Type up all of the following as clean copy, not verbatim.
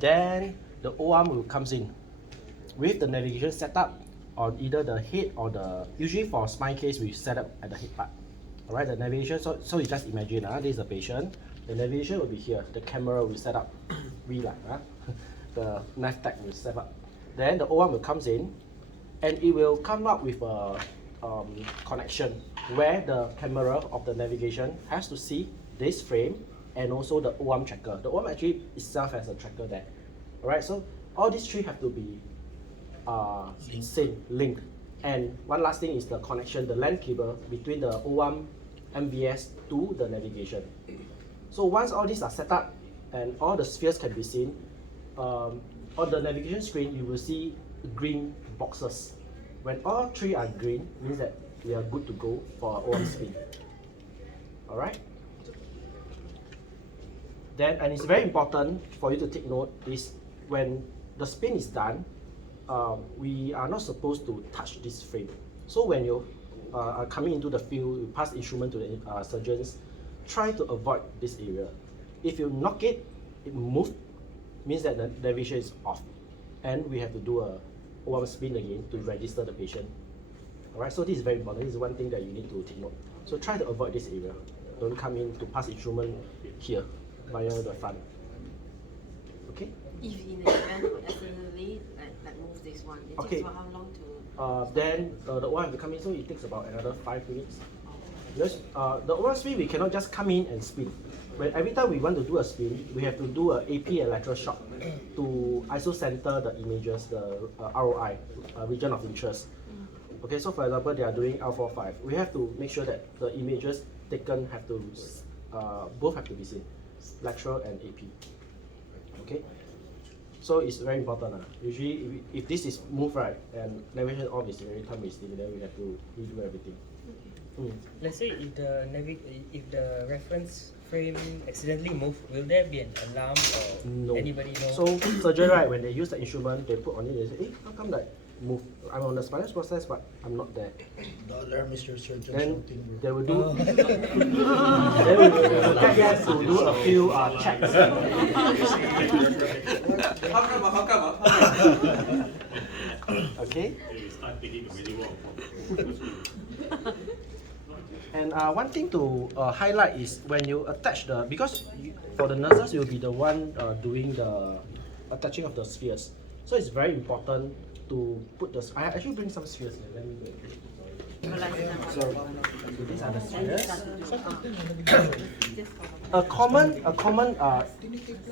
Then the O-arm will comes in with the navigation setup on either the head or usually for spine case we set up at the head part. Alright, the navigation, so you just imagine, this is the patient. The navigation will be here, the camera will set up, the knife tag will set up. Then the O-arm will comes in and it will come up with a connection where the camera of the navigation has to see this frame and also the O-arm tracker. The O-arm actually itself has a tracker there. Alright, so all these three have to be linked. And one last thing is the connection, the LAN cable between the O-arm MVS to the navigation. So once all these are set up and all the spheres can be seen, on the navigation screen you will see green boxes. When all three are green, means that we are good to go for our O-arm spin. Alright? Then, and it's very important for you to take note is when the spin is done, we are not supposed to touch this frame. So when you are coming into the field, you pass instrument to the surgeons, try to avoid this area. If you knock it, it moves, means that the navigation is off. And we have to do a O-arm spin again to register the patient. Alright, so this is very important. This is one thing that you need to take note. So try to avoid this area. Don't come in to pass instrument here via the front. Okay? If in the event we accidentally move this one, it takes how long to? Then the O-arm will come in, so it takes about another 5 minutes. Because the O-arm spin, we cannot just come in and spin. When every time we want to do a spin, we have to do a AP and lateral shock to isocenter the images, the ROI, region of interest. Okay, so for example, they are doing L45. We have to make sure that the images taken have to both have to be seen, lateral and AP. Okay, so it's very important. Usually, if this is moved right and navigation off is very time wasting, then we have to redo everything. Let's say if the reference frame accidentally move, will there be an alarm or no. Anybody know? So surgeon, right, when they use the instrument, they put on it, they say, hey, how come that move? I'm on the spinal process, but I'm not there. The alarm is your surgeon. Then they will do. They will get us to do a few checks. How come? Okay. And one thing to highlight is when you attach because for the nurses you'll be the one doing the attaching of the spheres. So it's very important to put the. I actually bring some spheres here. Let me wait. So these are the spheres. A common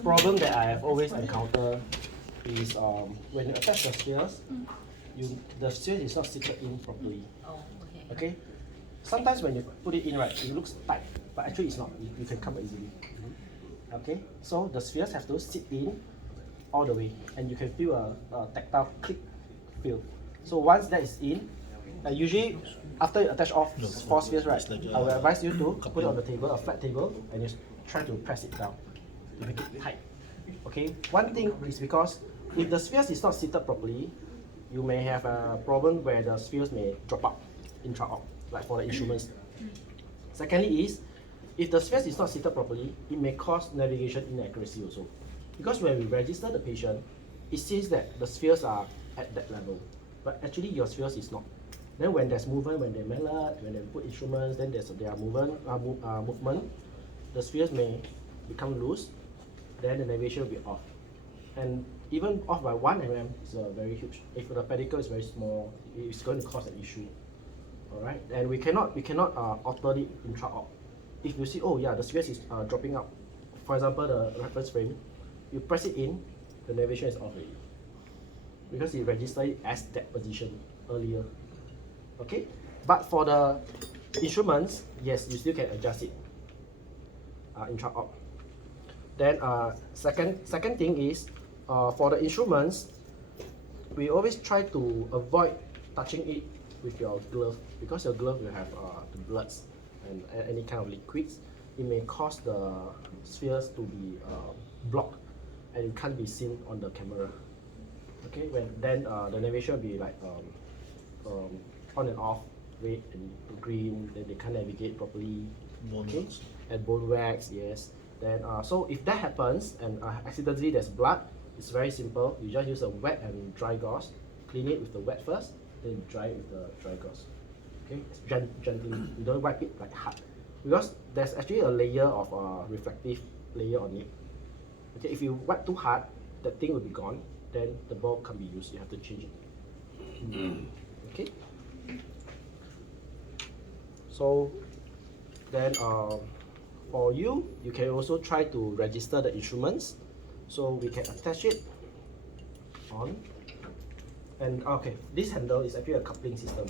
problem that I have always encountered is when you attach the spheres, the sphere is not seated in properly. Okay. Sometimes when you put it in, right, it looks tight, but actually it's not. You can come easily. Okay, so the spheres have to sit in all the way, and you can feel a tactile click feel. So once that is in, usually after you attach all 4 spheres, right, I will advise you to put it on the table, a flat table, and you try to press it down to make it tight. Okay, one thing is because if the spheres is not seated properly, you may have a problem where the spheres may drop out intra-op, like for the instruments. Secondly is, if the spheres is not seated properly, it may cause navigation inaccuracy also. Because when we register the patient, it says that the spheres are at that level, but actually your spheres is not. Then when there's movement, when they mallet, when they put instruments, then there's movement, the spheres may become loose, then the navigation will be off. And even off by 1 mm is very huge. If the pedicle is very small, it's going to cause an issue. Alright, and we cannot alter it intra-op. If you see, oh yeah, the spheres is dropping out. For example, the reference frame, you press it in, the navigation is off already. Because it registered it as that position earlier. Okay? But for the instruments, yes, you still can adjust it intra-op. Then second thing is, for the instruments, we always try to avoid touching it with your glove, because your glove will have the bloods and any kind of liquids. It may cause the spheres to be blocked and it can't be seen on the camera. Okay, then the navigation will be like on and off, red and green, then they can't navigate properly. Okay, and bone wax, yes. Then so if that happens and accidentally there's blood, It's very simple. You just use a wet and dry gauze. Clean it with the wet first, then you dry it with the dry gauze. Okay, gently. You don't wipe it like hard, because there's actually a layer of reflective layer on it. Okay, if you wipe too hard, that thing will be gone. Then the ball can't be used. You have to change it. Okay. So then for you can also try to register the instruments. So we can attach it on. And okay, this handle is actually a coupling system.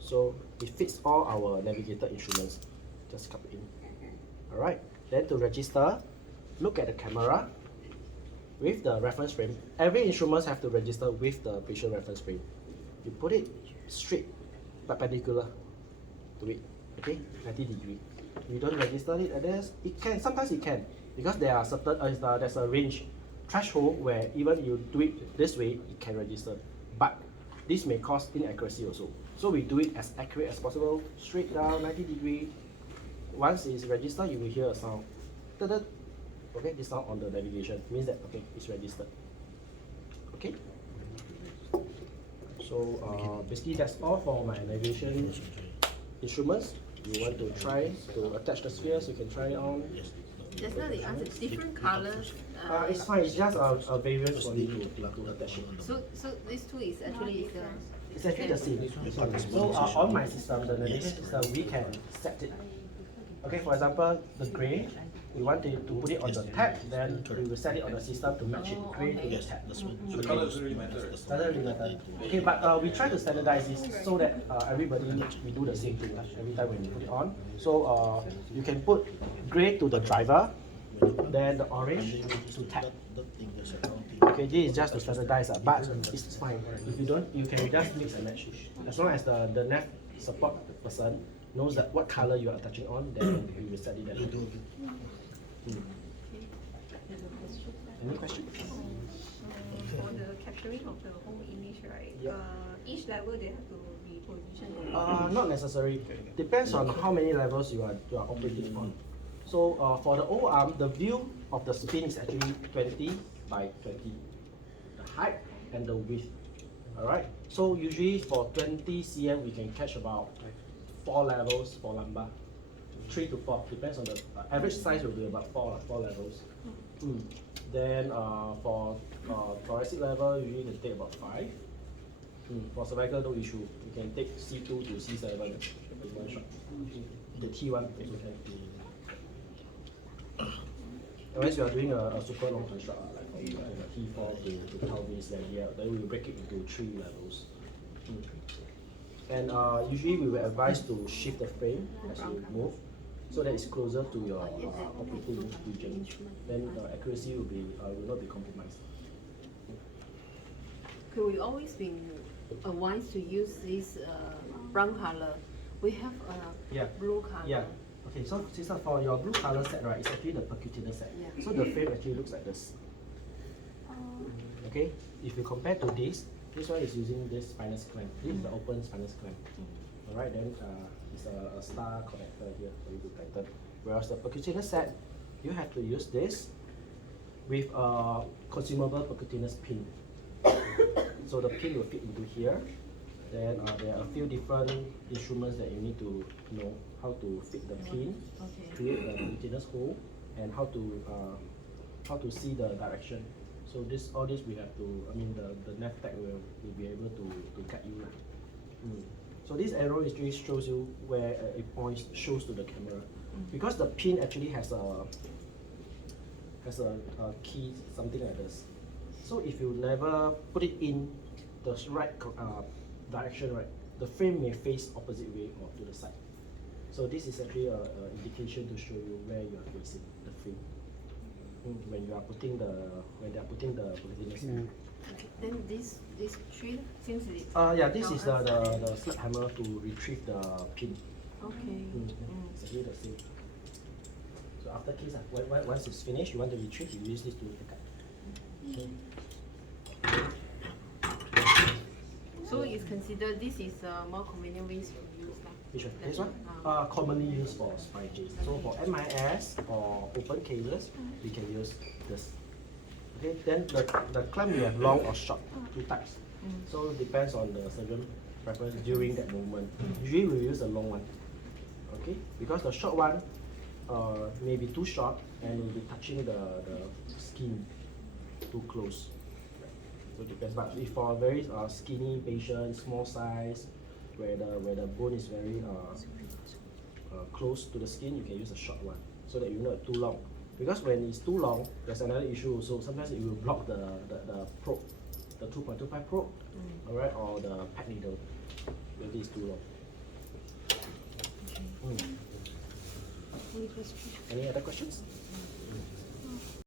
So it fits all our navigator instruments. Just couple in. Alright, then to register, look at the camera with the reference frame. Every instrument have to register with the visual reference frame. You put it straight, perpendicular to it, okay, 90 degree. You don't register it at this, it can, sometimes it can, because there are certain, there's a range, threshold where even you do it this way, it can register. But this may cause inaccuracy also. So we do it as accurate as possible, straight down, 90 degree. Once it's registered, you will hear a sound. Ta-da. Okay, this sound on the navigation means that, okay, it's registered. Okay? So basically that's all for my navigation instruments. You want to try to attach the spheres, you can try it on. Just now they asked different colors. It's fine, it's just a variance for you to attach it. So these two is actually It's actually the same. So on my system, the navigation system, we can set it. Okay, for example, the gray, we want to put it on the tab, then we will set it on the system to match it gray to the tab. So the color doesn't really matter. Doesn't really matter. Okay, but we try to standardize this so that everybody, we do the same thing every time when you put it on. So you can put gray to the driver, then the orange to tab. Okay, this is just to standardize, but it's fine. If you don't, you can just mix and match. As long as the nav support person knows that what color you are touching on, then we will set it that way. Any questions? For the capturing of the whole image, right? Yeah. Each level they have to be positioned. Not necessary. Depends on how many levels you are operating on. So for the O arm, the view of the spin is actually 20 by 20. The height and the width. Alright. So usually for 20 cm we can catch about 4 levels for lumbar. 3 to 4, depends on the average size will be about 4 levels. Then for thoracic level, usually they take about 5. For cervical, no issue. You can take C2 to C7 in one shot. The T1 also can. Unless you are doing a super long construct, like from T4 to pelvis, then we will break it into 3 levels. And usually we will advise to shift the frame as you move, so that it's closer to your operating region. Then the accuracy will not be compromised. Could we always be advised to use this brown color? We have a blue color. Yeah. Okay, so sister, for your blue color set, right, it's actually the percutaneous set. Yeah. So the frame actually looks like this. Okay, if you compare to this one is using this spinous clamp. This is the open spinous clamp. Alright, then it's a star connector here for you to tighten. Whereas the percutaneous set, you have to use this with a consumable percutaneous pin. So the pin will fit into here. Then there are a few different instruments that you need to know how to fit the pin, create the percutaneous hole, and how to see the direction. So all this we have to, the nav tech will be able to guide you. So this arrow actually shows you where it points, shows to the camera. Because the pin actually has a key, something like this. So if you never put it in the right direction, right, the frame may face opposite way or to the side. So this is actually an indication to show you where you are facing the frame when they are putting the percutaneous. Then this tree seems it. This is the slap hammer to retrieve the pin. Okay. It's actually the same. So after case, once it's finished, you want to retrieve, you use this to cut. So it's considered this is a more convenient ways to use lah. Which one? This one? Commonly used for spine. So for MIS or open cases, we can use this. Okay, then the clamp you have long or short, two types. So it depends on the surgeon preference during that movement. Usually we use the long one. Okay, because the short one may be too short and will be touching the skin too close. So it depends. But if for a very skinny patient, small size, where the bone is very close to the skin, you can use a short one so that you not too long. Because when it's too long, there's another issue also. Sometimes it will block the probe, the 2.25 probe, alright, or the peg needle. When it's too long. Any question? Any other questions?